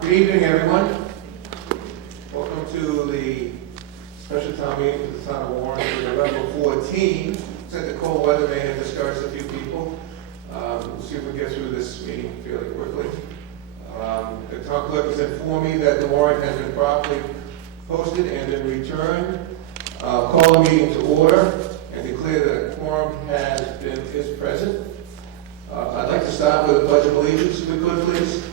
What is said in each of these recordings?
Good evening, everyone. Welcome to the special town meeting for the town of Warren for November 14. Said the cold weather may have discouraged a few people. We'll see if we get through this meeting fairly quickly. The town clerk has informed me that the warrant has been properly posted and in return. Call the meeting to order and declare that a quorum is present. I'd like to start with a pledge of allegiance, if we could, please.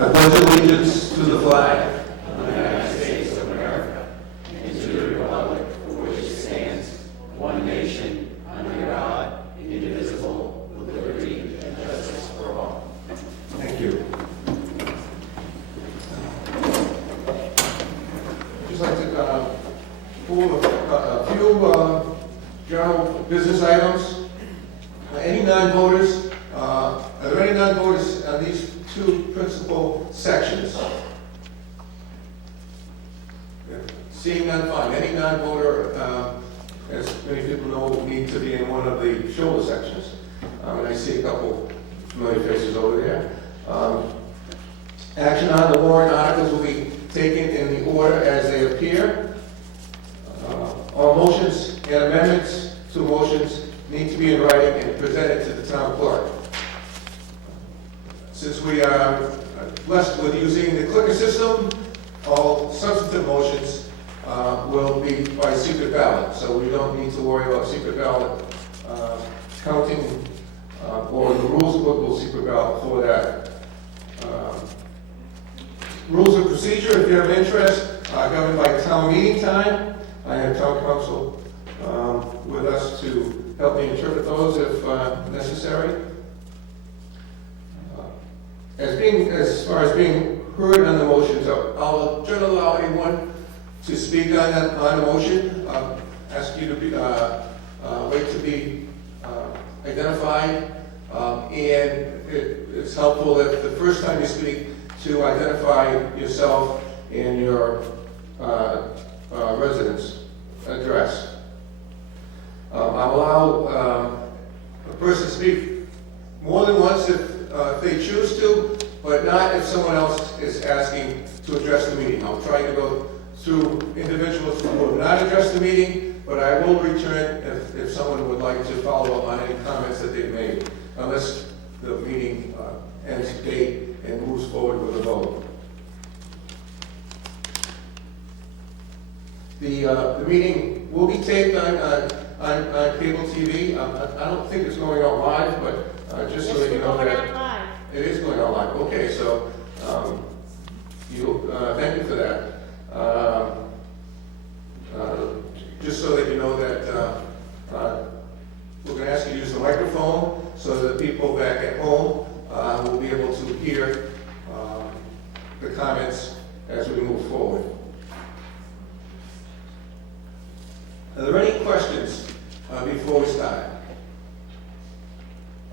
I pledge allegiance to the flag of the United States of America and to the republic for which it stands, one nation, under God, indivisible, with liberty and justice for all. Thank you. I'd just like to pull a few general business items. Any non-voters? Are there any non-voters on these two principal sections? Seeing none, fine. Any non-voter, as many people know, need to be in one of the shoulder sections. And I see a couple familiar faces over there. Action on the warrant articles will be taken in the order as they appear. All motions and amendments to motions need to be in writing and presented to the town clerk. Since we are blessed with using the clicker system, all substantive motions will be by secret ballot, so we don't need to worry about secret ballot counting or the rules of applicable secret ballot for that. Rules of procedure, if you have interest, are governed by town meeting time. I have town council with us to help me interpret those if necessary. As far as being heard on the motions, I'll try to allow anyone to speak on a motion. Ask you to be, wait to be identified, and it's helpful if the first time you speak to identify yourself and your residence address. I'll allow a person to speak more than once if they choose to, but not if someone else is asking to address the meeting. I'll try to go through individuals who will not address the meeting, but I will return if someone would like to follow up on any comments that they've made, unless the meeting ends date and moves forward with a vote. The meeting will be taped on cable TV. I don't think it's going out live, but just so that you know that it is going out live. Okay, so thank you for that. Just so that you know that we're going to ask you to use the microphone so that people back at home will be able to hear the comments as we move forward. Are there any questions before we start?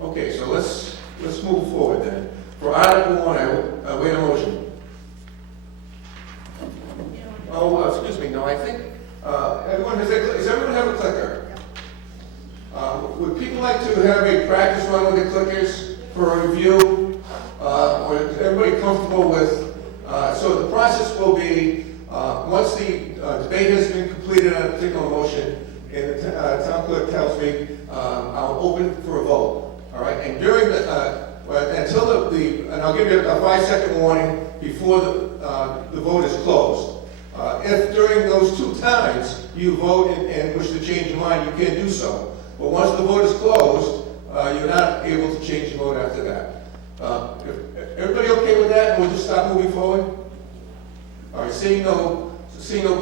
Okay, so let's move forward then. For Article 1, I wait a motion. know, I think, everyone has does everyone have a clicker? Would people like to have a practice run with the clickers for a review? Or is everybody comfortable with, so the process will be, once the debate has been completed on a particular motion, and the town clerk tells me, I'll open for a vote, all right? And during until and I'll give you a 5-second warning before the vote is closed. If during those 2 times you vote and wish to change your mind, you can do so. But once the vote is closed, you're not able to change your vote after that. Everybody okay with that? And we'll just start moving forward? All right, seeing no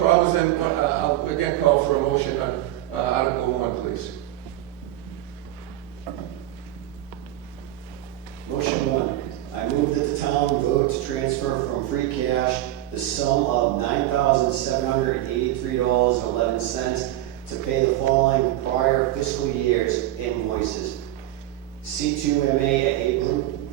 problems, then I'll again call for a motion on Article 1, please. Motion 1, I move that the town vote to transfer from free cash the sum of $9,783.11 to pay the following prior fiscal year's invoices. C2MA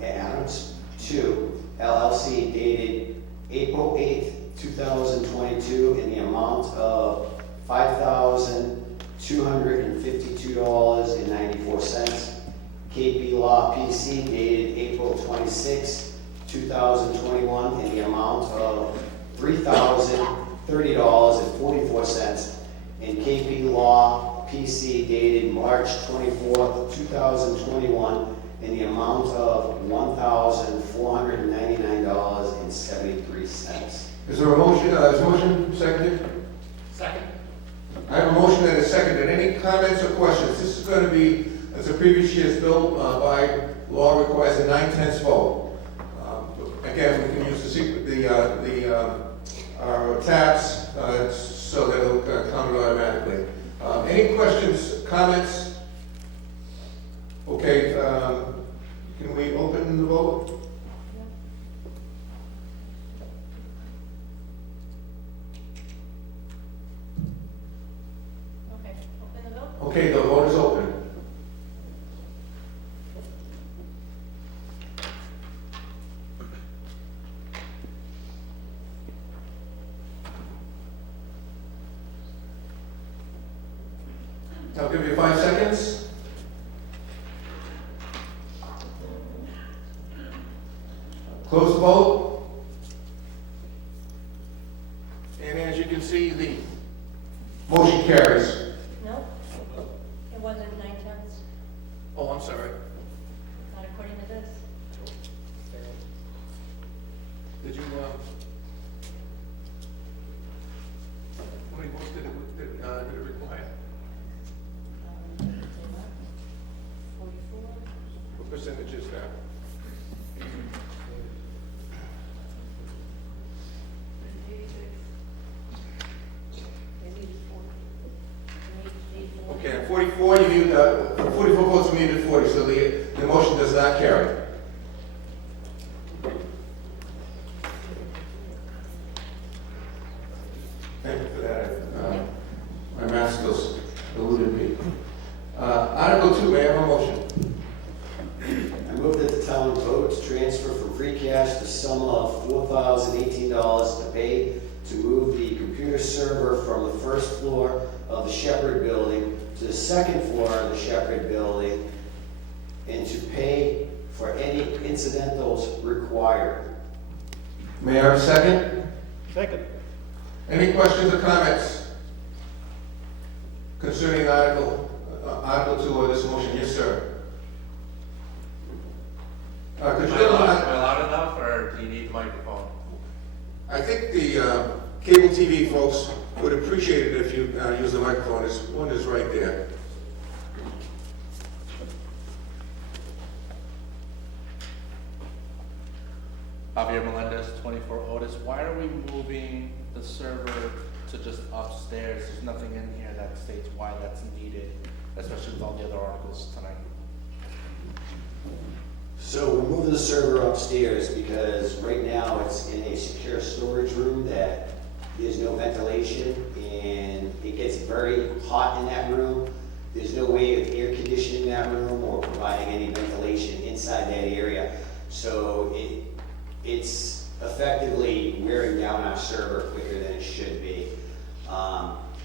Adams 2 LLC dated April 8th, 2022 in the amount of $5,252.94. KP Law PC dated April 26, 2021 in the amount of $3,030.44. And KP Law PC dated March 24, 2021 in the amount of $1,499.73. Is there a motion? Is the motion seconded? Second. I have a motion that is seconded. Any comments or questions? This is going to be, as the previous year's bill by law requires a 9/10 vote. Again, we can use our tabs so that it'll count automatically. Any questions, comments? Okay, can we open the vote? Okay, open the vote. Okay, the vote is open. I'll give you 5 seconds. Close the vote. And as you can see, the motion carries. No? It wasn't 9/10, Oh, I'm sorry. not according to this. Did you, how many votes did it require? 44? What percentage is that? Maybe it's 40. Maybe 84. Okay, 44, you need, 44 votes, we needed 40, so the motion does not carry. Thank you for that. My math skills eluded me. Article 2, may I have a motion? I move that the town vote to transfer from free cash the sum of $4,018 to pay to move the computer server from the first floor of the Shepherd Building to the second floor of the Shepherd Building and to pay for any incidentals required. May I have a second? Second. Any questions or comments concerning Article 2 of this motion? Yes, sir. Could you Am I loud enough, or do you need the microphone? I think the cable TV folks would appreciate it if you use the microphone. One is right there. Javier Melendez, 24 Otis. Why are we moving the server to just upstairs? There's nothing in here that states why that's needed, especially with all the other articles tonight. So we're moving the server upstairs because right now it's in a secure storage room that there's no ventilation and it gets very hot in that room. There's no way of air conditioning that room or providing any ventilation inside that area. So it's effectively wearing down our server quicker than it should be.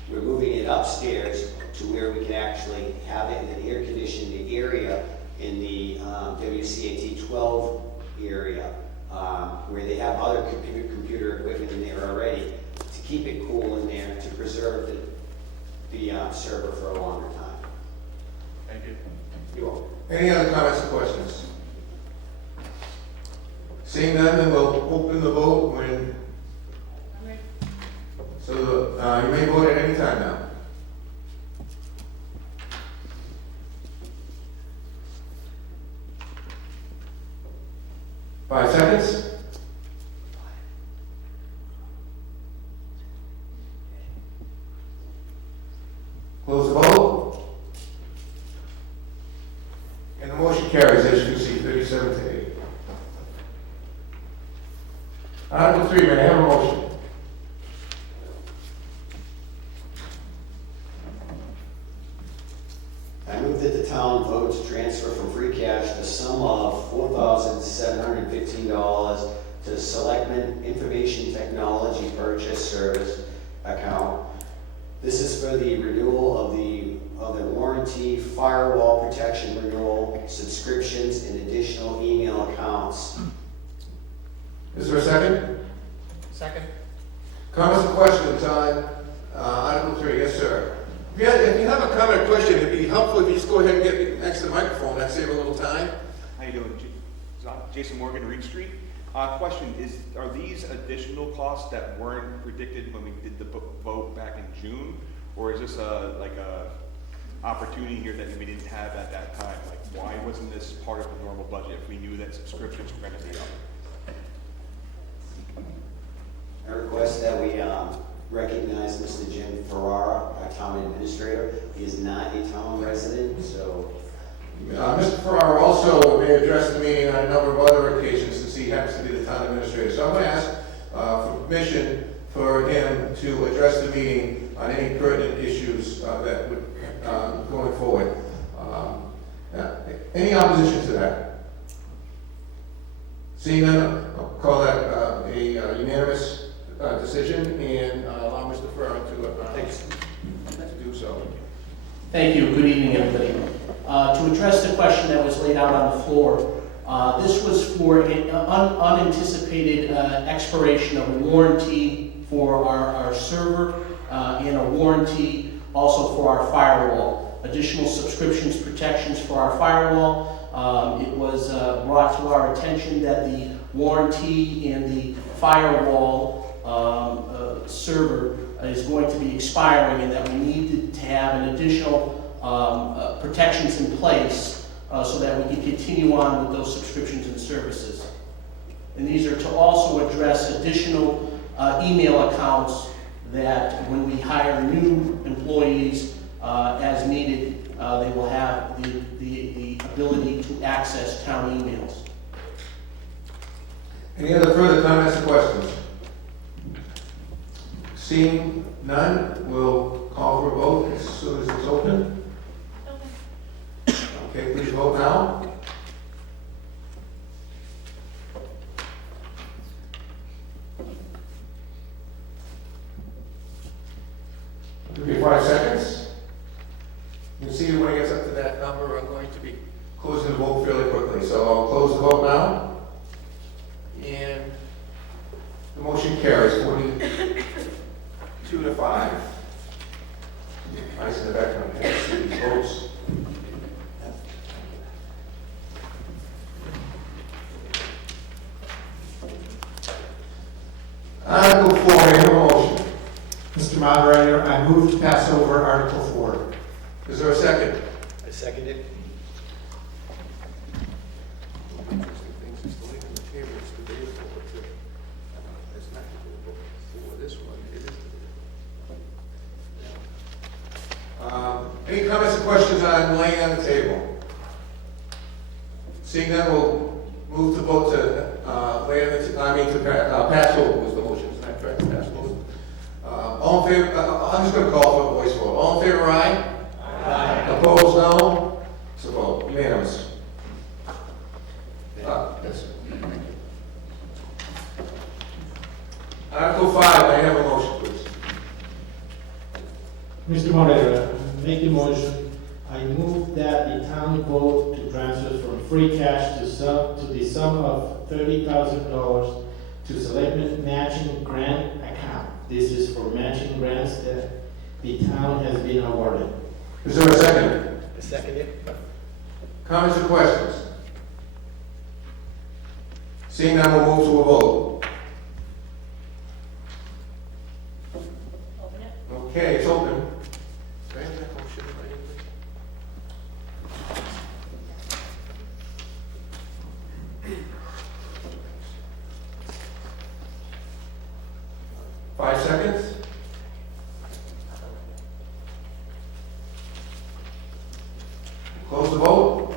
We're moving it upstairs to where we can actually have it in an air-conditioned area in the WCAT 12 area, where they have other computer equipment in there already, to keep it cool in there, to preserve the server for a longer time. Thank you. You're welcome. Any other comments or questions? Seeing none, then we'll open the vote when, I'm ready. so you may vote at any time now. Five seconds. Close the vote. And the motion carries, as you can see, 37 to 8. Article 3, may I have a motion? I move that the town vote to transfer from free cash the sum of $4,715 to the Selectmen Information Technology Purchase Service account. This is for the renewal of the warranty, firewall protection renewal, subscriptions, and additional email accounts. Is there a second? Second. Comments or questions on Article 3? Yes, sir. If you have a comment or question, it'd be helpful if you just go ahead and get next to the microphone. That'd save a little time. How you doing? Jason Morgan, Reed Street. Question is, are these additional costs that weren't predicted when we did the vote back in June? Or is this like a opportunity here that we didn't have at that time? Like, why wasn't this part of the normal budget if we knew that subscriptions were gonna be up? I request that we recognize Mr. Jim Ferrara, our town administrator. He is not a town resident, so Mr. Farrar also may address the meeting on a number of other occasions since he happens to be the town administrator. So I'm going to ask for permission for him to address the meeting on any pertinent issues that would going forward. Any opposition to that? Seeing none, I'll call that a unanimous decision and allow Mr. Farrar to do so. Thank you. Good evening, everybody. To address the question that was laid out on the floor, this was for an unanticipated expiration of a warranty for our server and a warranty also for our firewall. Additional subscriptions protections for our firewall. It was brought to our attention that the warranty and the firewall server is going to be expiring and that we needed to have an additional protections in place so that we can continue on with those subscriptions and services. And these are to also address additional email accounts that when we hire new employees as needed, they will have the ability to access town emails. Any other further comments or questions? Seeing none, we'll call for a vote as soon as it's open. Okay, please vote now. It'll be 5 seconds. You can see when it gets up to that number, I'm going to be closing the vote fairly quickly. So I'll close the vote now. And the motion carries 42 to 5. Nice in the background, I can't see these votes. Article 4, may I have a motion? Mr. Moderator, I move to pass over Article 4. Is there a second? I second it. Any comments or questions on laying on the table? Seeing none, we'll move to vote to lay on the, pass over was the motion, is that correct? Pass over. All in favor, I'm just going to call for a voice vote. All in favor, aye? Aye. Opposed, no? So vote, unanimous. Yes. Article 5, may I have a motion, please? Mr. Moderator, make the motion. I move that the town vote to transfer from free cash to the sum of $30,000 to Selectmen Matching Grant Account. This is for matching grants that the town has been awarded. Is there a second? I second it. Comments or questions? Seeing none, we'll move to a vote. Open it. Okay, it's open. 5 seconds. Close the vote.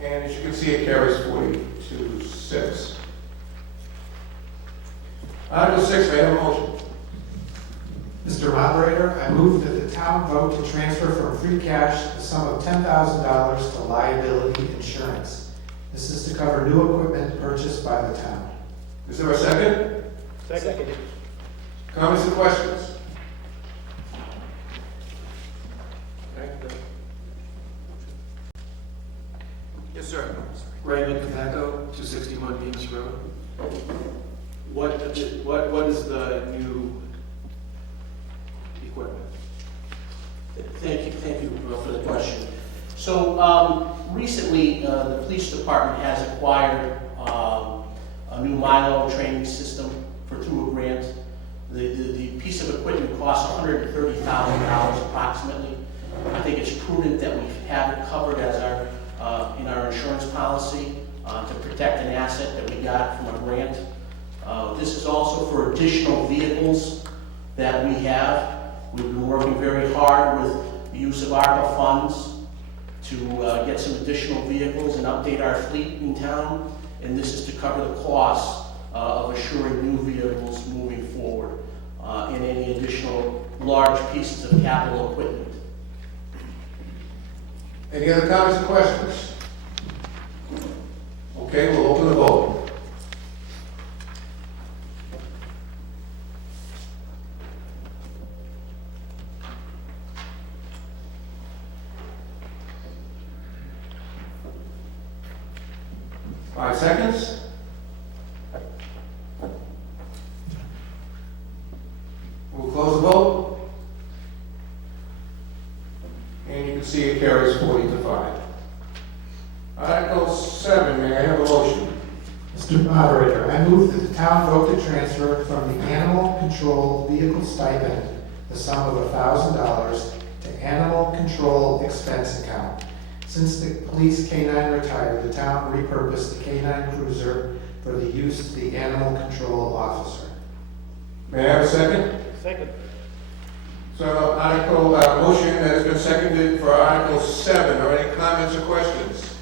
And as you can see, it carries 40-6. Article 6, may I have a motion? Mr. Moderator, I move that the town vote to transfer from free cash the sum of $10,000 to liability insurance. This is to cover new equipment purchased by the town. Is there a second? Second. Comments or questions? Yes, sir. Raymond Capaco, 261 Beams Road. What is the new equipment? Thank you for the question. So, recently, the police department has acquired, a new Milo training system through a grant. The piece of equipment costs $130,000 approximately. I think it's prudent that we have it covered as in our insurance policy, to protect an asset that we got from a grant. This is also for additional vehicles that we have. We've been working very hard with the use of ARPA funds to get some additional vehicles and update our fleet in town. And this is to cover the costs of assuring new vehicles moving forward and any additional large pieces of capital equipment. Any other comments or questions? Okay, we'll open the vote. Five seconds. We'll close the vote. And you can see it carries 40-5. Article 7, may I have a motion? Mr. Moderator, I move that the town vote to transfer from the animal control vehicle stipend the sum of $1,000 to animal control expense account. Since the police K-9 retired, the town repurposed the K-9 cruiser for the use of the animal control officer. May I have a second? Second. So, motion that has been seconded for Article 7. Are any comments or questions?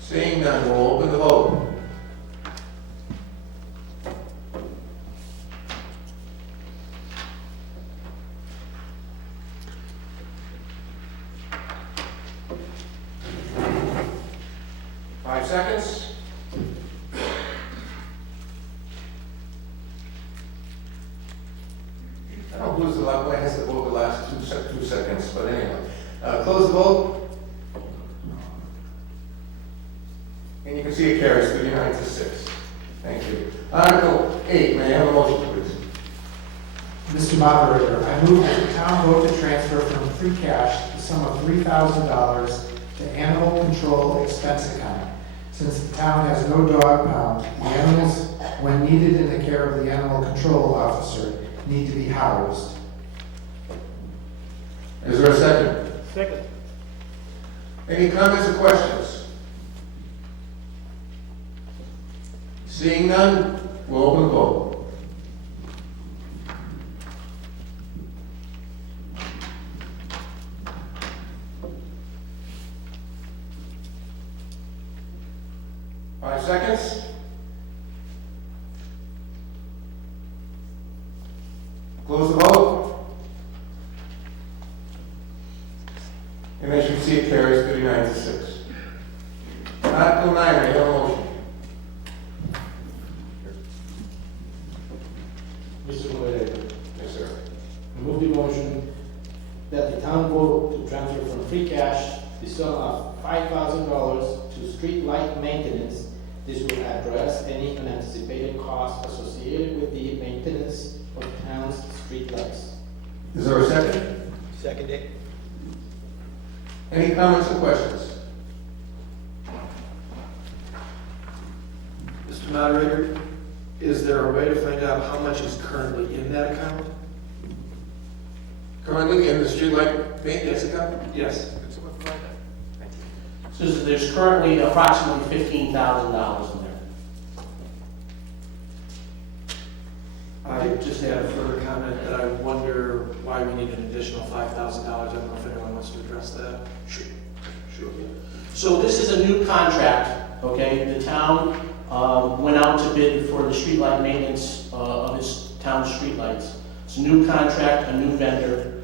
Seeing none, we'll open the vote. Five seconds. I don't know who's the last one has to vote the last 2 seconds, but anyway. Close the vote. And you can see it carries 39-6. Thank you. Article 8, may I have a motion, please? Mr. Moderator, I move that the town vote to transfer from free cash the sum of $3,000 to animal control expense account. Since the town has no dog pound, the animals, when needed in the care of the animal control officer, need to be housed. Is there a second? Second. Any comments or questions? Seeing none, we'll open the vote. Five seconds. Close the vote. And as you can see, it carries 39-6. Article 9, may I have a motion? Mr. Moderator, move the motion that the town vote to transfer from free cash the sum of $5,000 to street light maintenance. This will address any unanticipated costs associated with the maintenance of town's street lights. Is there a second? Second it. Any comments or questions? Mr. Moderator, is there a way to find out how much is currently in that account? Currently in the streetlight maintenance account? Yes. So there's currently approximately $15,000 in there. I just had a further comment that I wonder why we need an additional $5,000. I don't know if anyone wants to address that. Sure. So this is a new contract, okay? The town went out to bid for the streetlight maintenance of its town streetlights. It's a new contract, a new vendor.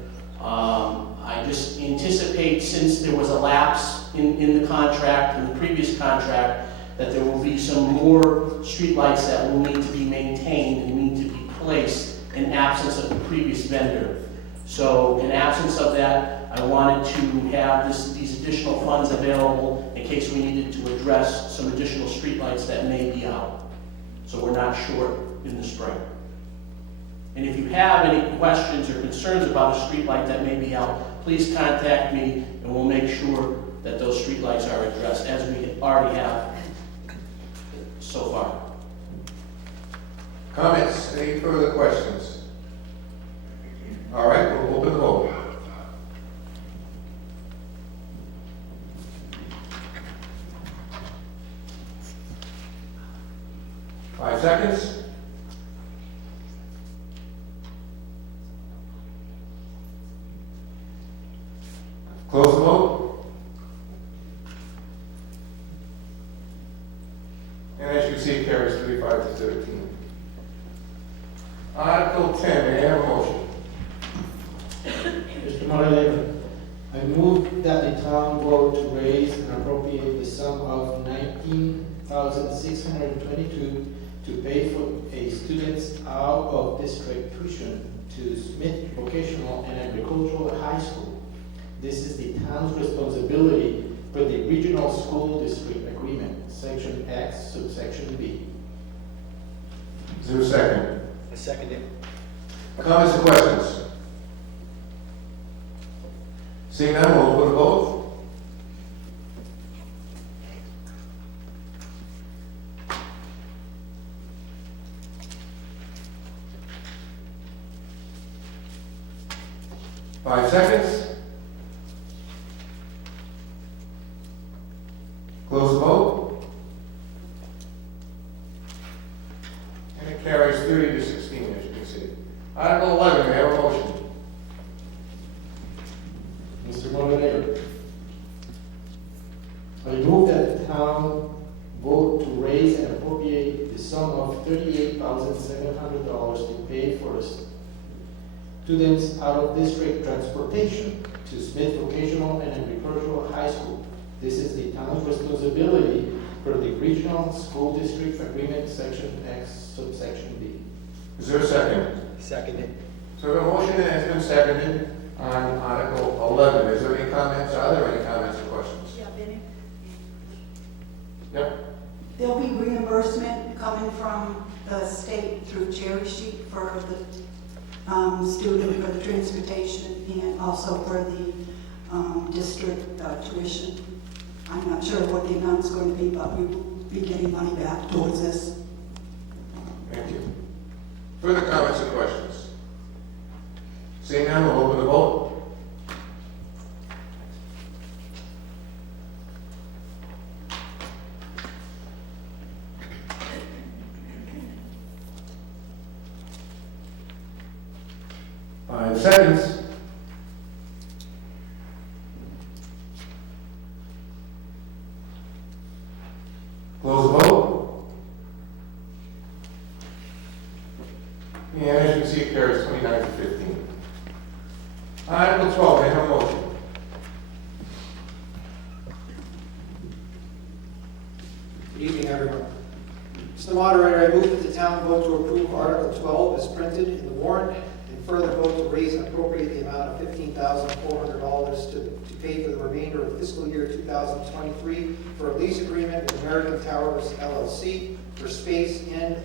I just anticipate, since there was a lapse in the contract, in the previous contract, that there will be some more streetlights that will need to be maintained and need to be placed in absence of the previous vendor. So in absence of that, I wanted to have these additional funds available in case we needed to address some additional streetlights that may be out. So we're not short in the spring. And if you have any questions or concerns about a streetlight that may be out, please contact me and we'll make sure that those streetlights are addressed as we already have so far. Comments? Any further questions? All right, we'll open the vote. Five seconds. Close the vote. And as you can see, it carries 35 to 13. Article 10, may I have a motion? Mr. Moderator, I move that the town vote to raise and appropriate the sum of $19,622 to pay for a student's out-of-district tuition to Smith Vocational and Agricultural High School. This is the town's responsibility per the Regional School District Agreement, Section X, subsection B. Is there a second? I second it. Comments or questions? Seeing none, we'll open the vote. Five seconds. Close the vote. And it carries 30 to 16, as you can see. Article 11, may I have a motion? Mr. Moderator, I move that the town vote to raise and appropriate the sum of $38,700 to pay for students' out-of-district transportation to Smith Vocational and Agricultural High School. This is the town's responsibility for the Regional School District Agreement, Section X, subsection B. Is there a second? Second it. So the motion has been seconded on Article 11. Is there any comments? Are there any comments or questions? Yeah, Benny. Yep. There'll be reimbursement coming from the state through Cherry Sheet for the student, for the transportation, and also for the district tuition. I'm not sure what the amount's going to be, but we will be getting money back towards this. Thank you. Further comments or questions? Seeing none, we'll open the vote. Five seconds. Close the vote. And as you can see, it carries 29 to 15. Article 12, may I have a motion? Good evening, everyone. Mr. Moderator, I move that the town vote to approve Article 12 as printed in the warrant and further vote to raise and appropriate the amount of $15,400 to pay for the remainder of fiscal year 2023 for a lease agreement with American Towers LLC for space and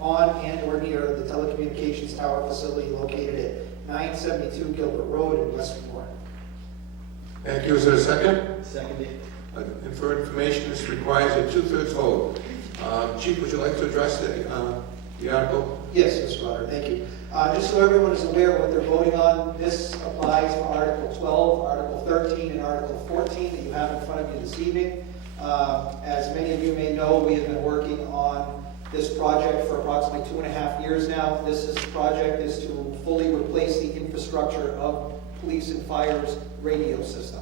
on and or near the telecommunications tower facility located at 972 Gilbert Road in West Warren. Thank you. Is there a second? Seconded. And for information, this requires a 2/3 vote. Chief, would you like to address the article? Yes, Mr. Rutter, thank you. Just so everyone is aware of what they're voting on, this applies to Article 12, Article 13, and Article 14 that you have in front of you this evening. As many of you may know, we have been working on this project for approximately 2.5 years now. This project is to fully replace the infrastructure of police and fire's radio system.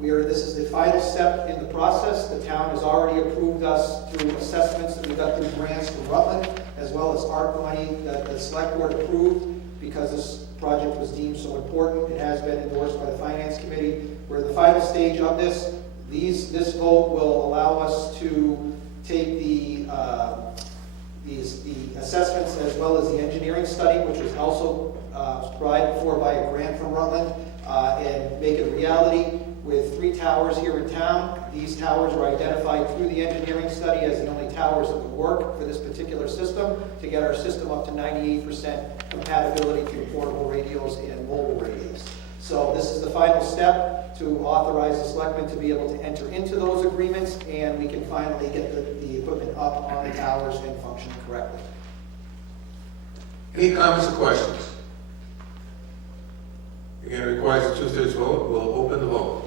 This is the final step in the process. The town has already approved us through assessments that we got through grants from Rutland, as well as ARP money that the select board approved because this project was deemed so important. It has been endorsed by the finance committee. We're in the final stage of this. This vote will allow us to take the assessments as well as the engineering study, which was also provided for by a grant from Rutland, and make it a reality. With 3 towers here in town, these towers were identified through the engineering study as the only towers that would work for this particular system to get our system up to 98% compatibility through portable radios and mobile radios. So this is the final step to authorize the selectmen to be able to enter into those agreements, and we can finally get the equipment up on the towers and functioning correctly. Any comments or questions? Again, it requires a 2/3 vote. We'll open the vote.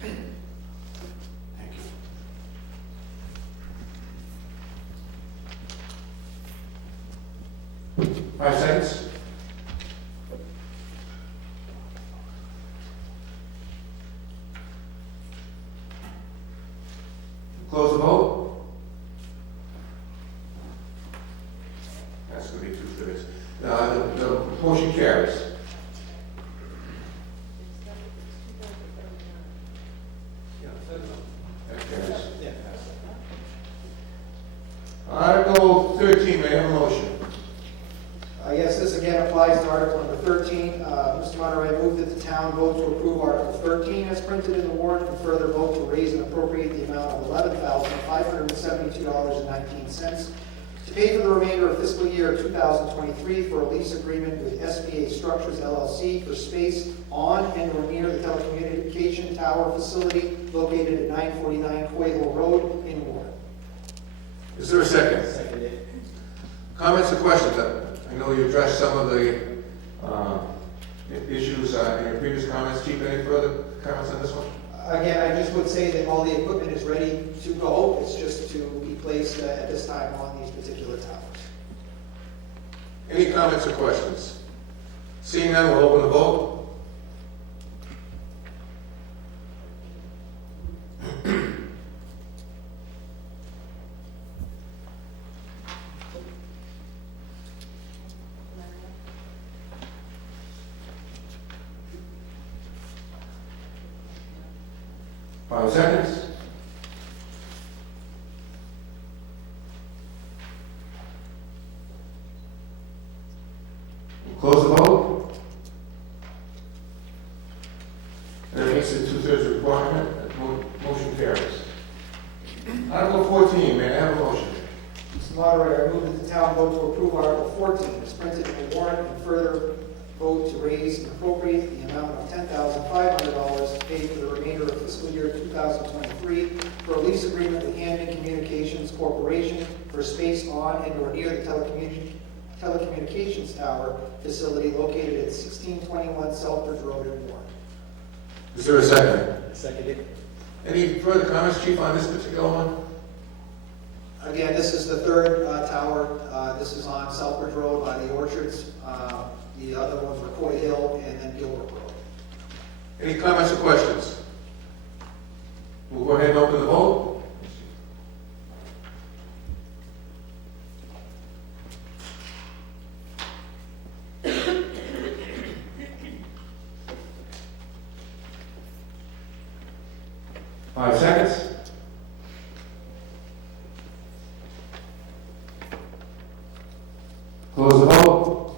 Thank you. 5 seconds. Close the vote. That's going to be 2/3. The motion carries. That carries. Article 13, may I have a motion? Yes, this again applies to Article number 13. Mr. Monterey, I move that the town vote to approve Article 13 as printed in the warrant and further vote to raise and appropriate the amount of $11,572.19 to pay for the remainder of fiscal year 2023 for a lease agreement with SBA Structures LLC for space on and or near the telecommunication tower facility located at 949 Quayle Road in Warren. Is there a second? Seconded. Comments or questions? I know you addressed some of the issues in your previous comments. Chief, any further comments on this one? Again, I just would say that all the equipment is ready to go. It's just to be placed at this time on these particular towers. Any comments or questions? Seeing none, we'll open the vote. Five seconds. Close the vote. And it meets the 2/3 requirement. Motion carries. Article 14, may I have a motion? Mr. Moderator, I move that the town vote to approve Article 14 as printed in the warrant and further vote to raise and appropriate the amount of $10,500 to pay for the remainder of fiscal year 2023 for a lease agreement with Hamden Communications Corporation for space on and or near the telecommunications tower facility located at 1621 Selfridge Road in Warren. Is there a second? Seconded. Any further comments, Chief, on this particular one? Again, this is the third tower. This is on Selfridge Road by the Orchards. The other ones were Coy Hill and then Gilbert Road. Any comments or questions? We'll go ahead and open the vote. 5 seconds. Close the vote.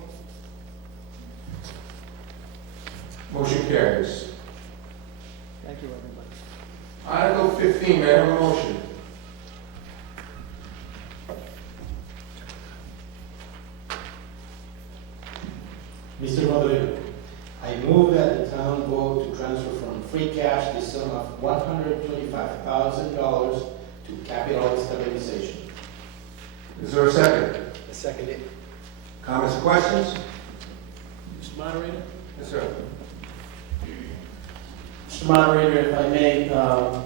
Motion carries. Thank you, everybody. Article 15, may I have a motion? Mr. Moderator, I move that the town vote to transfer from free cash the sum of $125,000 to capital stabilization. Is there a second? I second it. Comments or questions? Mr. Moderator? Yes, sir. Mr. Moderator, if I may, I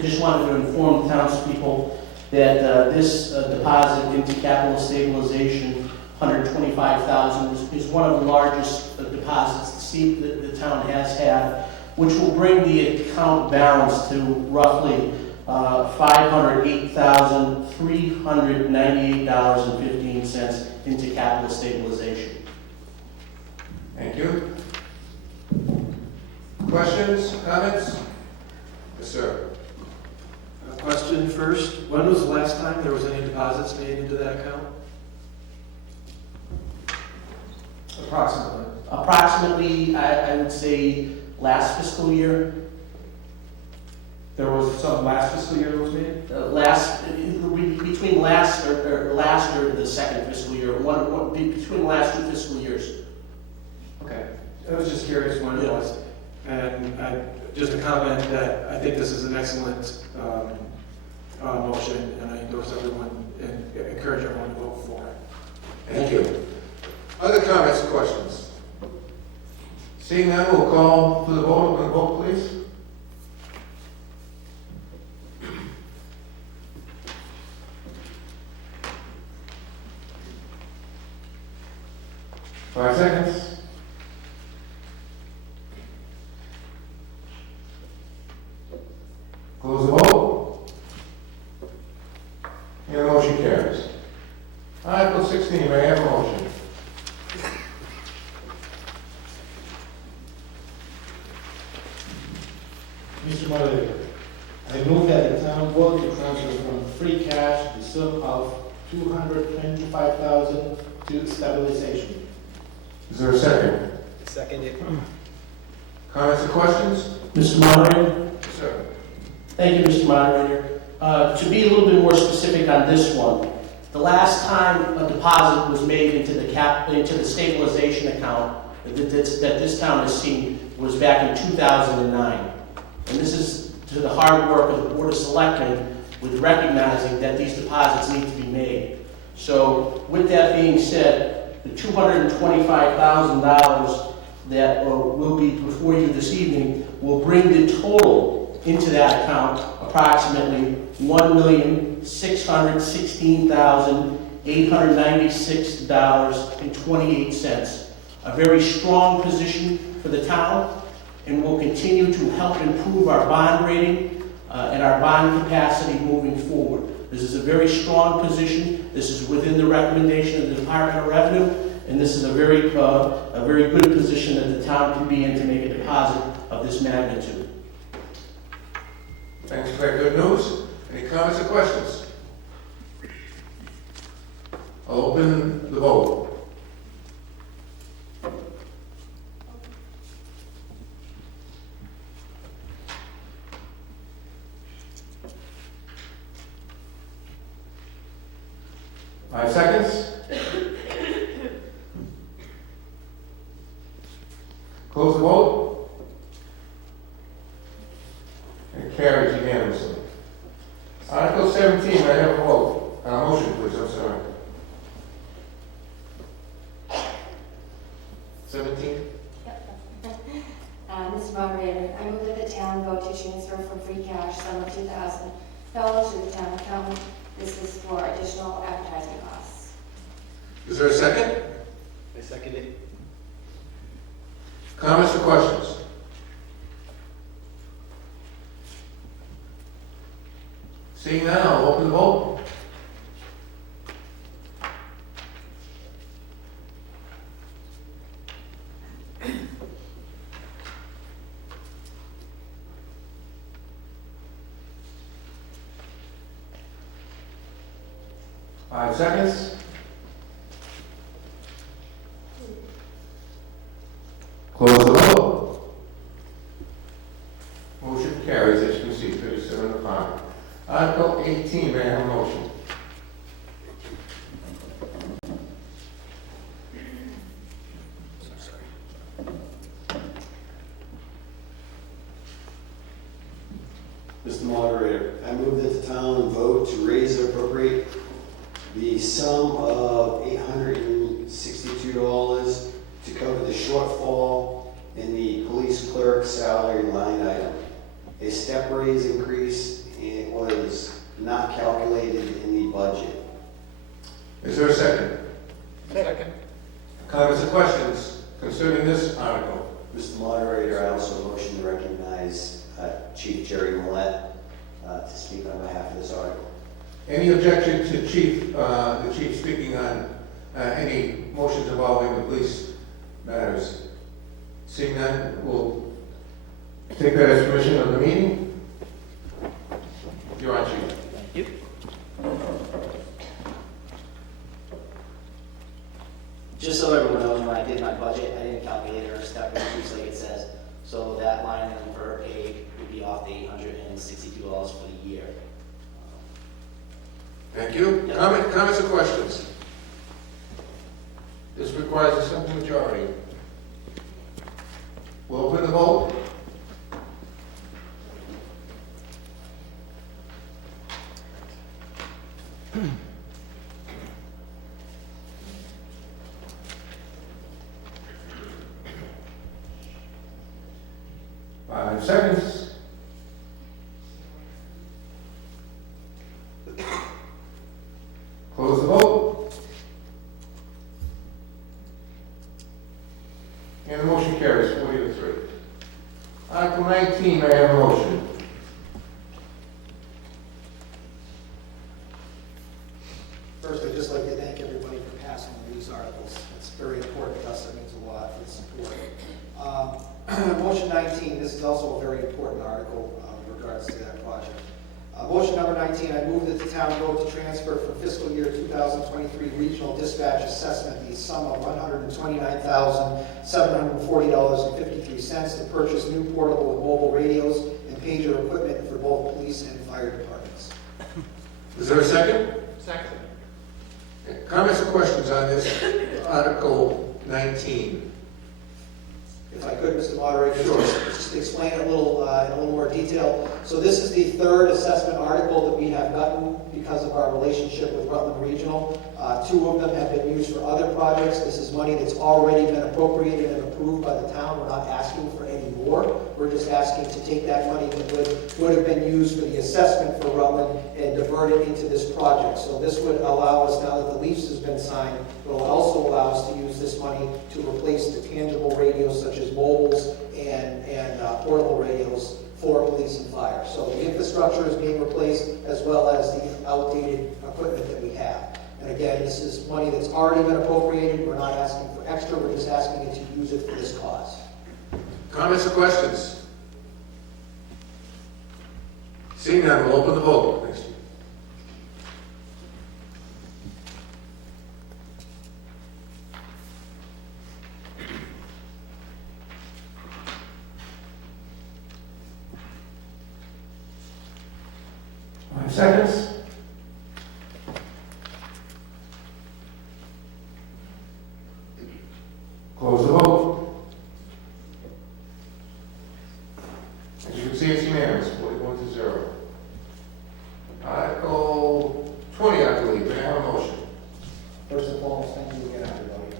just wanted to inform the townspeople that this deposit into capital stabilization, $125,000, is one of the largest deposits the town has had, which will bring the account balance to roughly $508,398.15 into capital stabilization. Thank you. Questions, comments? Yes, sir. Question first, when was the last time there was any deposits made into that account? Approximately. Approximately, I would say, last fiscal year. There was some last fiscal year that was made? Between last or the second fiscal year, between the last 2 fiscal years. Okay, I was just curious when it Yeah. was. And just a comment that I think this is an excellent motion, and I endorse everyone and encourage everyone to vote for it. Thank you. Other comments or questions? Seeing none, we'll call for the vote. Will the vote, please? Five seconds. Close the vote. And the motion carries. Article 16, may I have a motion? Mr. Moderator, I move that the town vote to transfer from free cash the sum of $225,000 to stabilization. Is there a second? I second it. Comments or questions? Mr. Moderator? Yes, sir. Thank you, Mr. Moderator. To be a little bit more specific on this one, the last time a deposit was made into the stabilization account that this town has seen was back in 2009. And this is to the hard work of the Board of Selectmen with recognizing that these deposits need to be made. So with that being said, the $225,000 that will be before you this evening will bring the total into that account approximately $1,616,896.28. A very strong position for the town, and will continue to help improve our bond rating and our bond capacity moving forward. This is a very strong position. This is within the recommendation of the Department of Revenue, and this is a very good position that the town can be in to make a deposit of this magnitude. Thanks for that good news. Any comments or questions? I'll open the vote. Five seconds. Close the vote. And it carries unanimously. Article 17, I have a vote. Motion, please, I'm sorry. 17? Yep. Mr. Moderator, I move that the town vote to transfer from free cash sum of $2,000 to the town account. This is for additional advertising costs. Is there a second? I second it. Comments or questions? Seeing none, I'll open the vote. 5 seconds. Close the vote. Motion carries, as you can see, 37 to 5. Article 18, may I have a motion? Mr. Moderator, I move that the town vote to raise and appropriate the sum of $862 to cover the shortfall in the police clerk salary line item. A step raise increase was not calculated in the budget. Is there a second? Second. Comments or questions concerning this article? Mr. Moderator, I also motion to recognize Chief Jerry Millette to speak on behalf of this article. Any objection to the chief speaking on any motions involving the police matters? Seeing none, we'll take that as permission of the meeting. You're on, Chief. Thank you. Just so everyone knows, when I did my budget, I didn't calculate it or step increase like it says. So that line item for pay would be off the $862 for the year. Thank you. Yep. Comments or questions? This requires a simple majority. We'll open the vote. Five seconds. Close the vote. And the motion carries 40 to 3. Article 19, may I have a motion? First, I'd just like to thank everybody for passing these articles. It's very important to us. It means a lot for the support. Motion 19, this is also a very important article in regards to that project. Motion number 19, I move that the town vote to transfer from fiscal year 2023 regional dispatch assessment the sum of $129,740.53 to purchase new portable and mobile radios and pager equipment for both police and fire departments. Is there a second? Second. Comments or questions on this Article 19? If I could, Mr. Moderator, Sure. just explain it a little, in a little more detail. So this is the third assessment article that we have gotten because of our relationship with Rutland Regional. Two of them have been used for other projects. This is money that's already been appropriated and approved by the town. We're not asking for any more. We're just asking to take that money that would have been used for the assessment for Rutland and divert it into this project. So this would allow us, now that the lease has been signed, it will also allow us to use this money to replace the tangible radios such as mobiles and portable radios for police and fire. So the infrastructure is being replaced as well as the outdated equipment that we have. And again, this is money that's already been appropriated. We're not asking for extra. We're just asking it to use it for this cause. Comments or questions? Seeing none, we'll open the vote. Thanks. 5 seconds. Close the vote. As you can see, it's unanimous, 41 to 0. Article 20, I believe, may I have a motion? First and foremost, thank you again, everybody.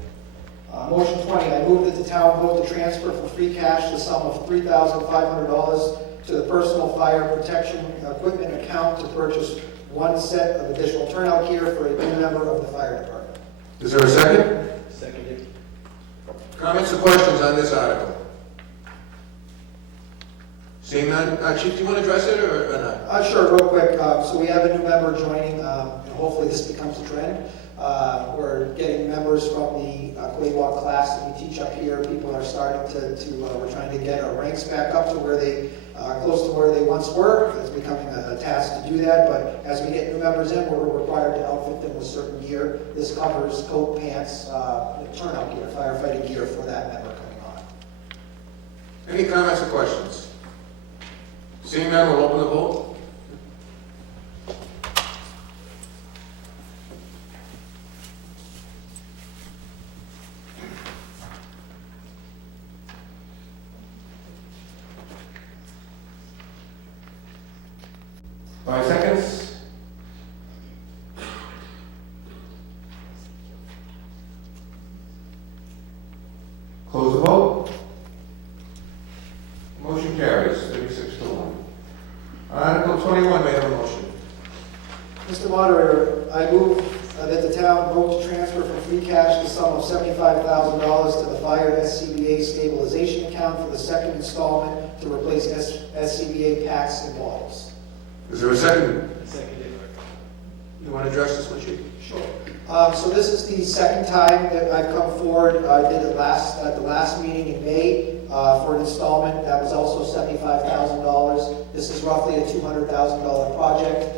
Motion 20, I move that the town vote to transfer from free cash the sum of $3,500 to the personal fire protection equipment account to purchase one set of additional turnout gear for a new member of the fire department. Is there a second? Seconded. Comments or questions on this article? Seeing none, Chief, do you want to address it or not? Sure, real quick. So we have a new member joining, and hopefully this becomes a trend. We're getting members from the Quabog class that we teach up here. People are starting we're trying to get our ranks back up to where they, close to where they once were. It's becoming a task to do that, but as we get new members in, we're required to outfit them with a certain year. This covers coat, pants, turnout gear, firefighting gear for that member coming on. Any comments or questions? Seeing none, we'll open the vote. Five seconds. Close the vote. Motion carries, 36-1. Article 21, may I have a motion? Mr. Moderator, I move that the town vote to transfer from free cash the sum of $75,000 to the fire SCBA stabilization account for the second installment to replace SCBA packs and bottles. Is there a second? Seconded. You want to address this one, Chief? Sure. So this is the second time that I've come forward. I did it at the last meeting in May for an installment. That was also $75,000. This is roughly a $200,000 project.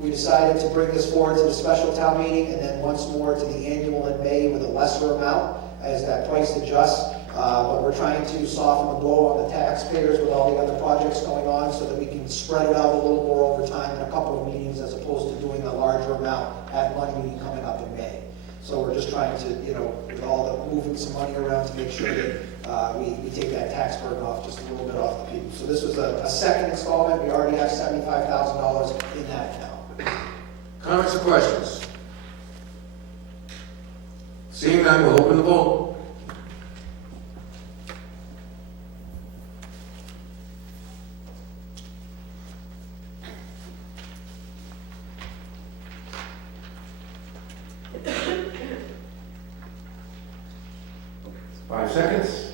We decided to bring this forward to the special town meeting and then once more to the annual in May with a lesser amount as that price adjusts. But we're trying to soften the blow on the taxpayers with all the other projects going on so that we can spread it out a little more over time in a couple of meetings as opposed to doing a larger amount at one meeting coming up in May. So we're just trying to, with all the moving some money around to make sure that we take that tax burden off just a little bit off the people. So this was a second installment. We already have $75,000 in that account. Comments or questions? Seeing none, we'll open the vote. Five seconds.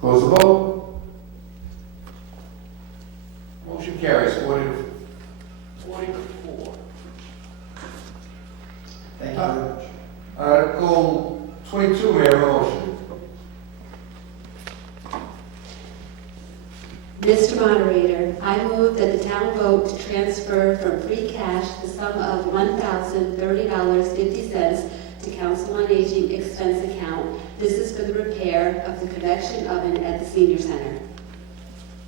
Close the vote. Motion carries 44. Thank you very much. Article 22, may I have a motion? Mr. Moderator, I move that the town vote to transfer from free cash the sum of $1,030.50 to Council on Aging expense account. This is for the repair of the convection oven at the senior center.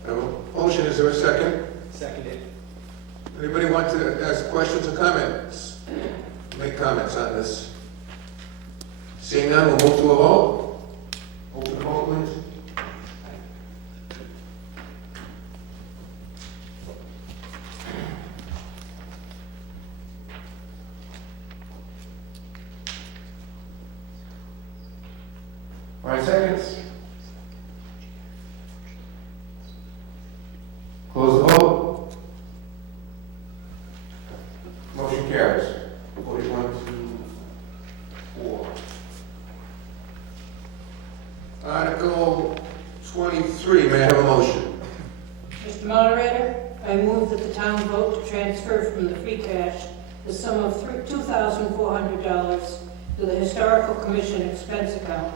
I have a motion, is there a second? Seconded. Anybody want to ask questions or comments? Make comments on this. Seeing none, we'll move to a vote. Open the vote, please. Five seconds. Close the vote. Motion carries. 41-4. Article 23, may I have a motion? Mr. Moderator, I move that the town vote to transfer from the free cash the sum of $2,400 to the Historical Commission expense account.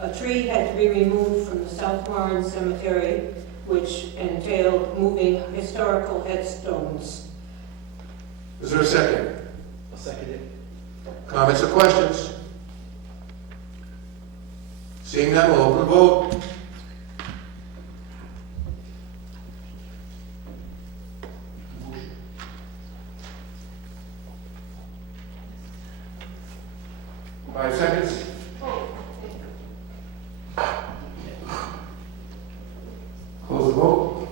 A tree had to be removed from the South Warren Cemetery, which entailed moving historical headstones. Is there a second? I'll second it. Comments or questions? Seeing none, we'll open the vote. Five seconds. Close the vote.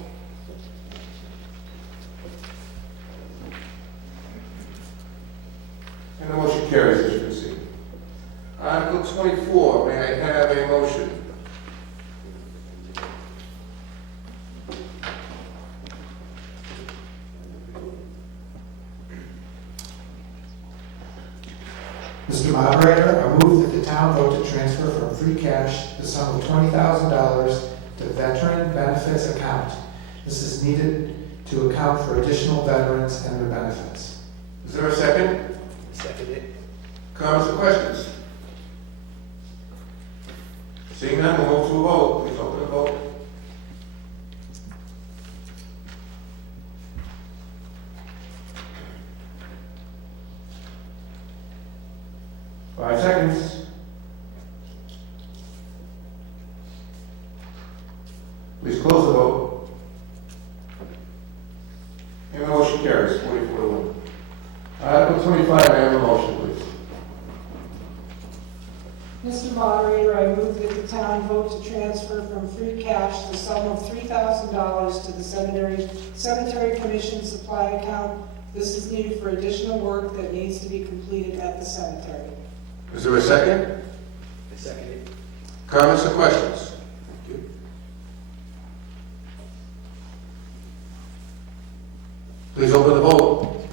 And the motion carries, as you can see. Article 24, may I have a motion? Mr. Moderator, I move that the town vote to transfer from free cash the sum of $20,000 to veteran benefits account. This is needed to account for additional veterans and their benefits. Is there a second? Second it. Comments or questions? Seeing none, we'll move to a vote. Please open the vote. 5 seconds. Please close the vote. And the motion carries 44-1. Article 25, I have a motion, please. Mr. Moderator, I move that the town vote to transfer from free cash the sum of $3,000 to the cemetery commission supply account. This is needed for additional work that needs to be completed at the cemetery. Is there a second? I second it. Comments or questions? Thank you. Please open the vote.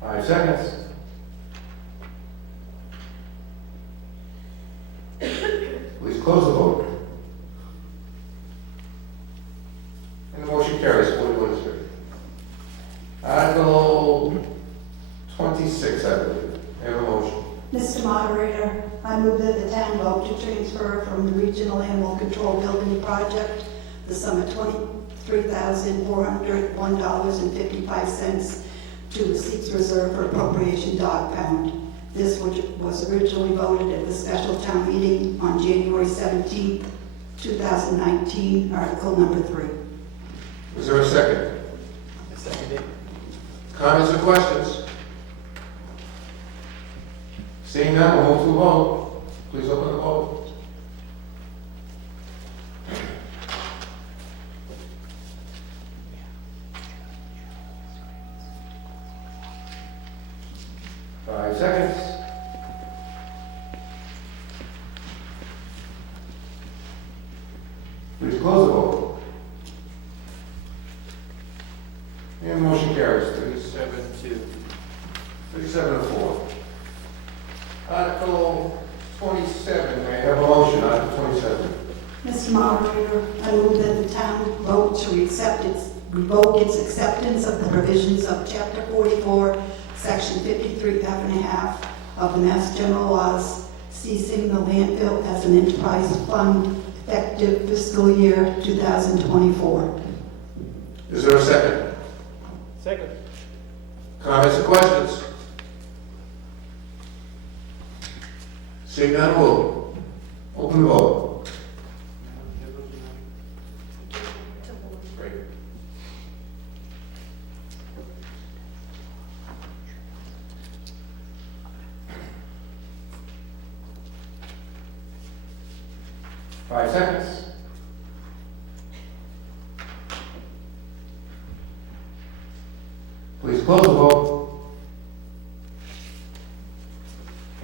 Five seconds. Please close the vote. And the motion carries 41-3. Article 26, I believe. I have a motion. Mr. Moderator, I move that the town vote to transfer from the Regional Animal Control Building Project the sum of $23,401.55 to the Seats Reserve for Appropriation Dog Pound. This was originally voted at the special town meeting on January 17th, 2019, Article number 3. Is there a second? I second it. Comments or questions? Seeing none, we'll move to a vote. Please open the vote. Five seconds. Please close the vote. And the motion carries 37-4. Article 27, may I have a motion, Article 27? Mr. Moderator, I move that the town vote to revoke its acceptance of the provisions of Chapter 44, Section 53F of the Mass General Laws, ceasing the landfill as an enterprise fund effective fiscal year 2024. Is there a second? Second. Comments or questions? Seeing none, we'll open the vote. Great. Five seconds. Please close the vote.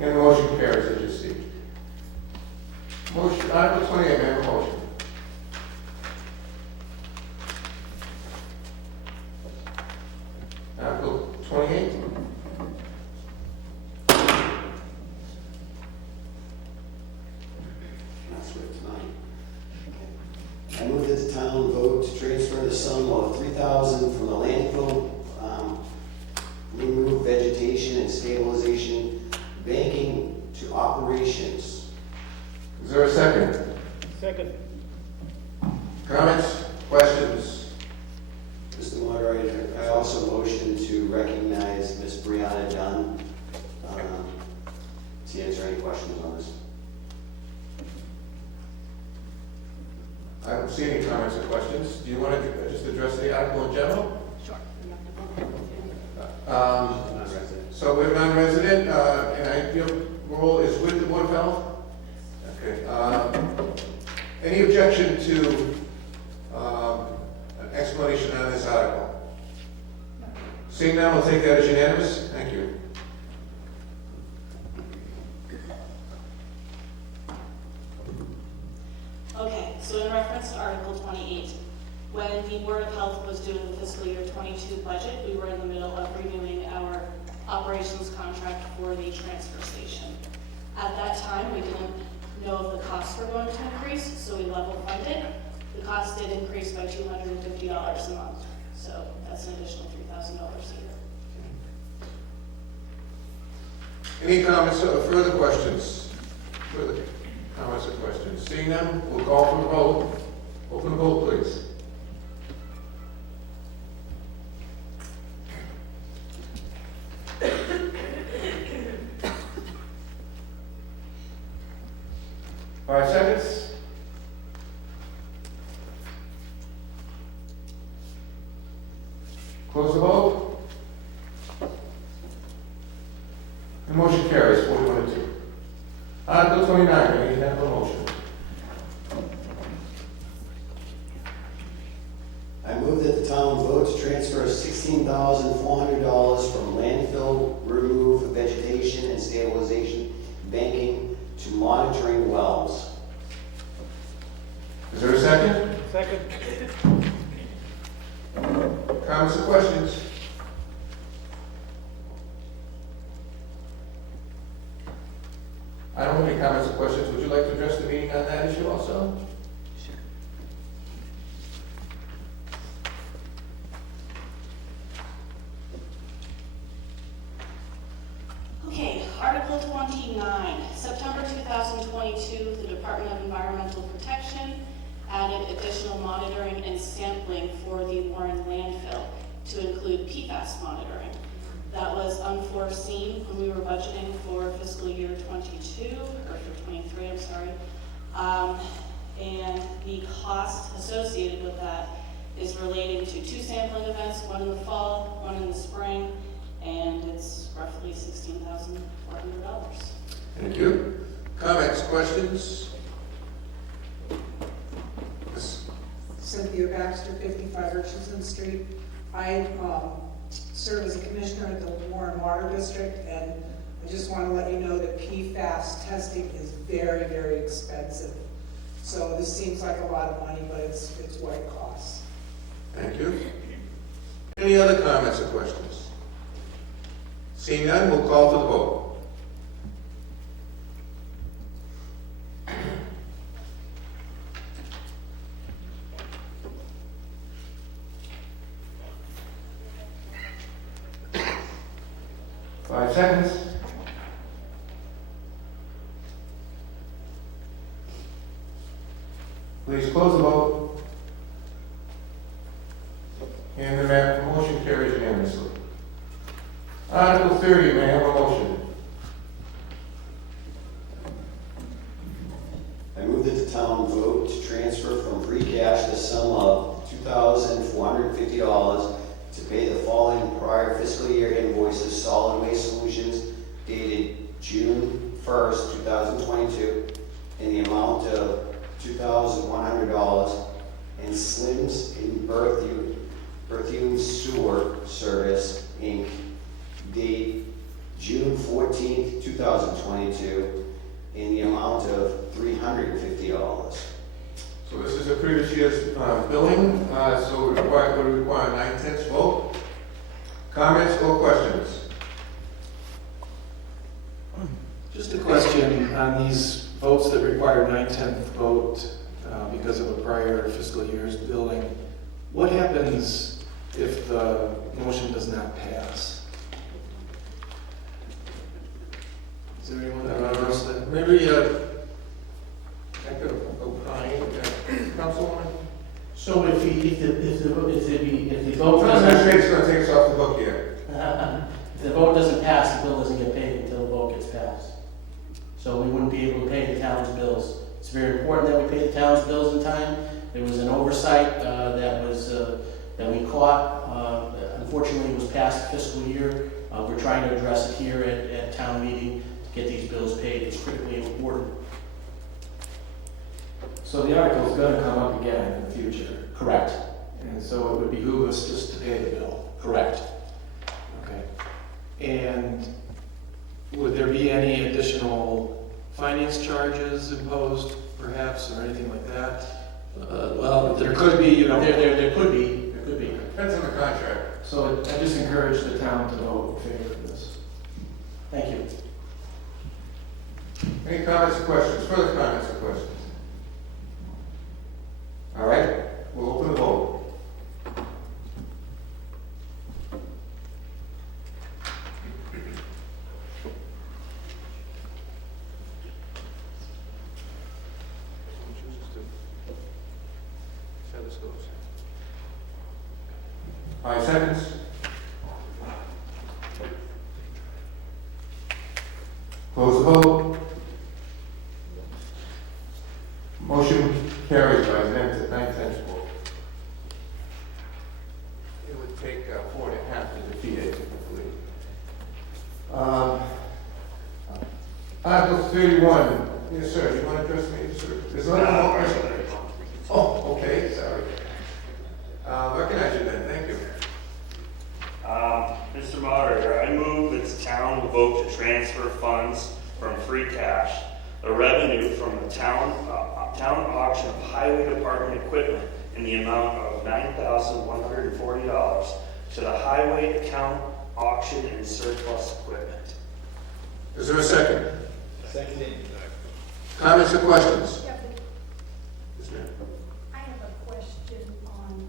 And the motion carries as you see. Motion, Article 28, may I have a motion? Article 28. That's what tonight. I move that the town vote to transfer the sum of $3,000 from the landfill, remove vegetation and stabilization, banking to operations. Is there a second? Second. Comments, questions? Mr. Moderator, I also motion to recognize Ms. Brianna Dunn to answer any questions on this. I don't see any comments or questions. Do you want to just address the article in general? Sure. Non-resident. So we're non-resident, and your role is with the Board of Health? Okay. Any objection to an explanation on this article? Seeing none, we'll take that as unanimous. Thank you. Okay, so in reference to Article 28, when the Board of Health was doing the fiscal year 22 budget, we were in the middle of reviewing our operations contract for the transfer station. At that time, we didn't know if the costs were going to increase, so we level funded. The cost did increase by $250 a month, so that's an additional $3,000 a year. Any comments or further questions? Further? Comments or questions? Seeing none, we'll call for the vote. Open the vote, please. Five seconds. Close the vote. The motion carries 41-2. Article 29, may I have a motion? I move that the town vote to transfer $16,400 from landfill remove vegetation and stabilization banking to monitoring wells. Is there a second? Second. Comments or questions? I don't have any comments or questions. Would you like to address the meeting on that issue also? Okay, Article 29, September 2022, the Department of Environmental Protection added additional monitoring and sampling for the Warren landfill to include PFAS monitoring. That was unforeseen when we were budgeting for fiscal year 22, or for 23, I'm sorry. And the cost associated with that is relating to 2 sampling events, one in the fall, one in the spring, and it's roughly $16,400. Thank you. Comments, questions? Yes. Cynthia Baxter, 55 Richardson Street. I serve as a commissioner at the Warren Water District, and I just want to let you know that PFAS testing is very, very expensive. So this seems like a lot of money, but it's what it costs. Thank you. Any other comments or questions? Seeing none, we'll call for the vote. 5 seconds. Please close the vote. And the motion carries unanimously. Article 30, may I have a motion? I move that the town vote to transfer from free cash the sum of $2,450 to pay the following prior fiscal year invoices: Solid Waste Solutions dated June 1st, 2022, in the amount of $2,100, and Slims in Berthium Sewer Service, Inc., date June 14th, 2022, in the amount of $350. So this is a previous year's billing, so we require 9/10 vote. Comments or questions? Just a question on these votes that require 9/10 vote because of a prior fiscal year's billing. What happens if the motion does not pass? Is there anyone that knows that? Maybe, I could opine, Councilwoman? So if the vote Administration's gonna take us off the hook here. if the vote doesn't pass, the bill doesn't get paid until the vote gets passed. So we wouldn't be able to pay the town's bills. It's very important that we pay the town's bills in time. There was an oversight that we caught. Unfortunately, it was past the fiscal year. We're trying to address it here at town meeting to get these bills paid. It's critically important. So the article is going to come up again in the future. Correct. And so it would behoove us just to pay the bill. Correct. Okay. And would there be any additional finance charges imposed, perhaps, or anything like that? Well, there could be, there could be. There could be. Depends on the contract. So I just encourage the town to vote in favor of this. Thank you. Any comments or questions? Further comments or questions? All right, we'll open the vote. 5 seconds. Close the vote. Motion carries by 9-10 vote. It would take 4 and a half to defeat it, typically. Article 31. Yes, sir. You want to address me, sir? There's no more. Oh, okay. Sorry. Recognize you then. Thank you. Mr. Moderator, I move that the town will vote to transfer funds from free cash, the revenue from the town auction of highway department equipment in the amount of $9,140 to the highway account auction and surplus equipment. Is there a second? Seconded. Comments or questions? Yes, Yes, ma'am. I have a question on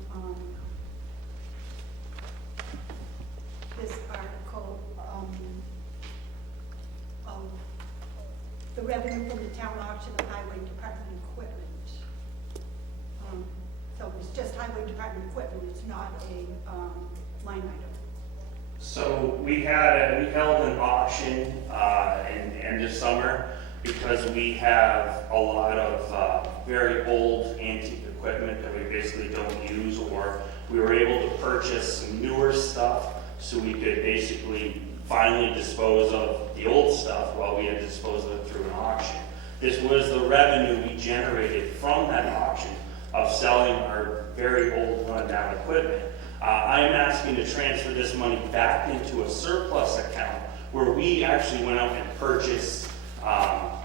this article, of the revenue from the town auction of highway department equipment. So it's just highway department equipment, it's not a line item. So we held an auction in the end of summer because we have a lot of very old antique equipment that we basically don't use, or we were able to purchase some newer stuff so we could basically finally dispose of the old stuff while we had disposed of it through an auction. This was the revenue we generated from that auction of selling our very old run-down equipment. I am asking to transfer this money back into a surplus account where we actually went out and purchased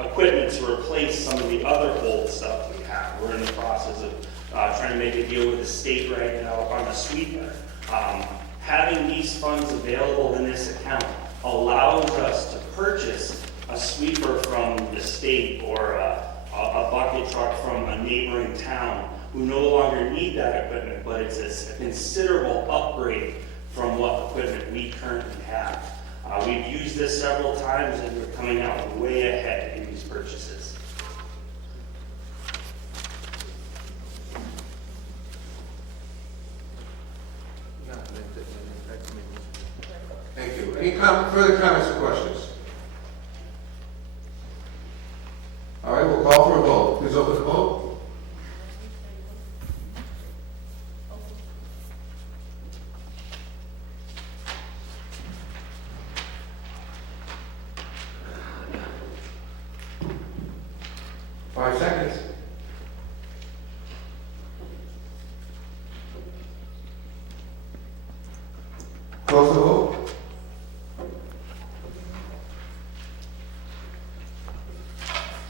equipment to replace some of the other old stuff we have. We're in the process of trying to make a deal with the state right now on the sweeper. Having these funds available in this account allows us to purchase a sweeper from the state or a bucket truck from a neighboring town who no longer need that equipment, but it's a considerable upgrade from what equipment we currently have. We've used this several times and we're coming out way ahead in these purchases. Thank you. Any further comments or questions? All right, we'll call for a vote. Please open the vote. Seconds. Close the vote.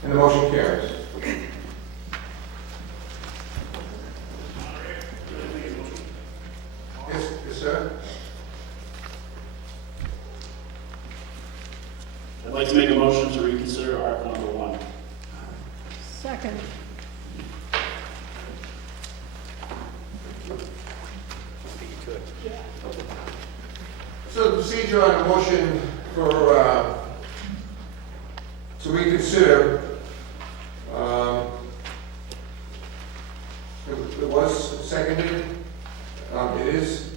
And the motion carries. Yes, sir. I'd like to make a motion to reconsider Article number 1. Second. So the procedure on a motion for, to reconsider, it was seconded. It is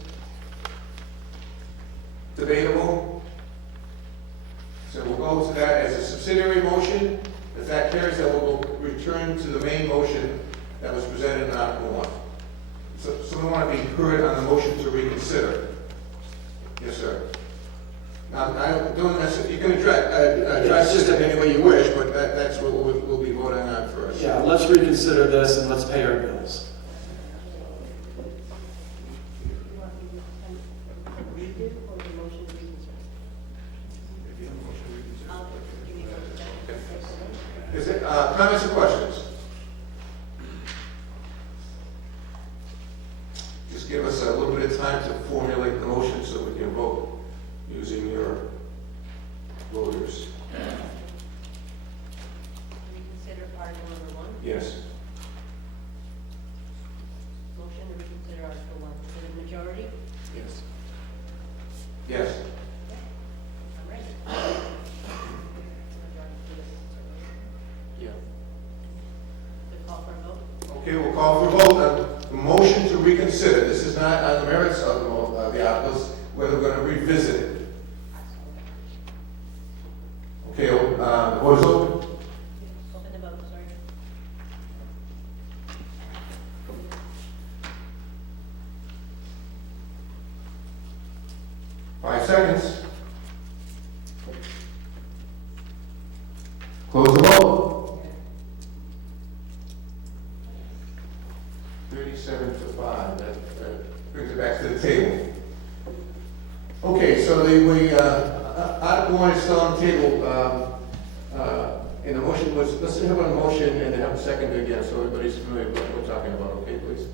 debatable. So we'll go to that as a subsidiary motion. If that carries, then we'll return to the main motion that was presented in Article 1. So someone want to be heard on the motion to reconsider? Yes, sir. Now, I don't necessarily, you can address it any way you wish, but that's what we'll be voting on first. Yeah, let's reconsider this and let's pay our bills. Is it, comments or questions? Just give us a little bit of time to formulate the motion so we can vote using your voters. Reconsider Article number 1. Yes. Motion to reconsider Article 1. Is it a majority? Yes. Yes. I'm ready. Yeah. The call for a vote? Okay, we'll call for a vote on the motion to reconsider. This is not on the merits of whether we're gonna revisit it. Okay, the vote is open. Open the vote, sorry. Five seconds. Close the vote. 37 to 5, that brings it back to the table. Okay, so Article 1 is still on the table, and the motion was, let's have a motion and then have a second again, so everybody's familiar with what we're talking about, okay, please?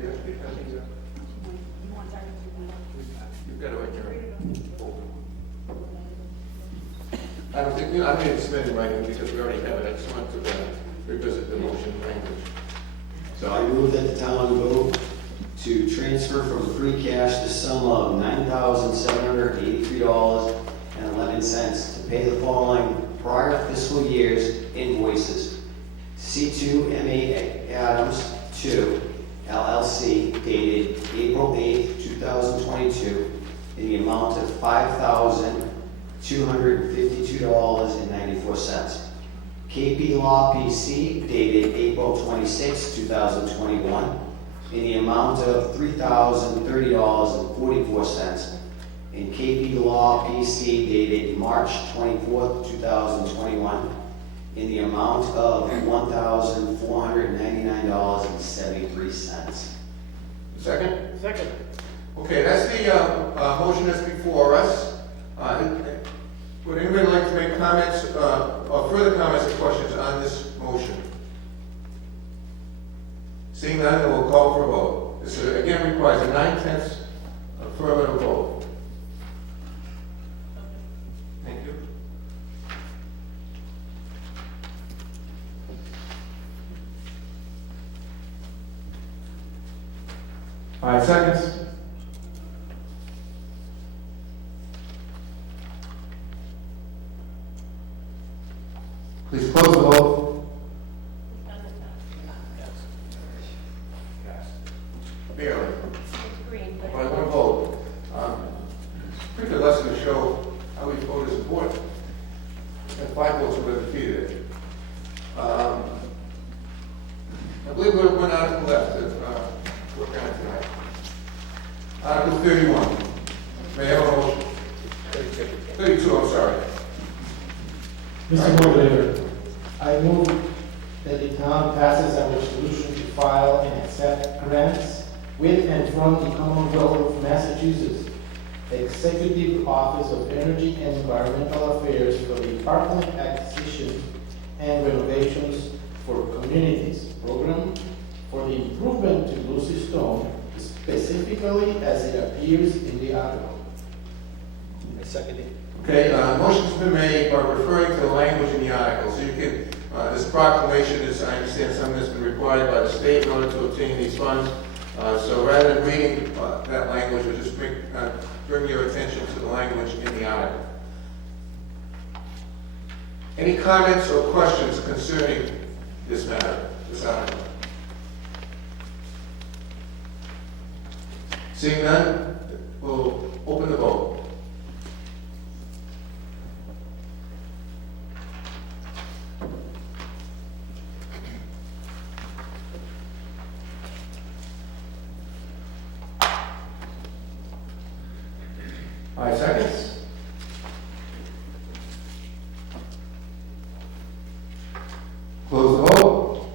Yeah, you've got it right there. I don't think, I don't need to submit it right now because we already have it, I just wanted to revisit the motion language. So I move that the town vote to transfer from free cash the sum of $9,783.11 to pay the following prior fiscal year's invoices. C2 MA Adams 2 LLC dated April 8, 2022 in the amount of $5,252.94. KP Law PC dated April 26, 2021 in the amount of $3,030.44. And KP Law PC dated March 24, 2021 in the amount of $1,499.73. Second? Second. Okay, that's the motion that's before us. Would anybody like to make comments, or further comments or questions on this motion? Seeing none, then we'll call for a vote. This again requires a 9/10 affirmative vote. Thank you. Five seconds. Please close the vote. Barely. Green, but. By one vote. Pretty good lesson to show how we vote is important. And 5 votes would have defeated it. I believe we have one article left to work on tonight. Article 31. May I have a motion? 32, I'm sorry. Mr. Moderator, I move that the town passes a resolution to file and accept grants with and from the Commonwealth of Massachusetts, the Executive Office of Energy and Environmental Affairs for the parkland acquisition and renovations for communities program for the improvement to Lucy Stone, specifically as it appears in the article. I second it. Okay, motion's been made by referring to the language in the article. So you can, this proclamation is, I understand, something that's been required by the state in order to obtain these funds. So rather than reading that language, we'll just bring your attention to the language in the article. Any comments or questions concerning this matter, this article? Seeing none, we'll open the vote. Five seconds. Close the vote.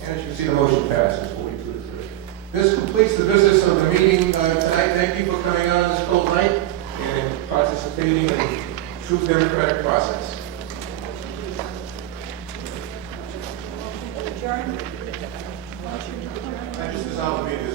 And as you can see, the motion passes 42 to 3. This completes the business of the meeting tonight. Thank you for coming out on this cold night and participating in the true democratic process. Adjourn. I just dissolved the meeting.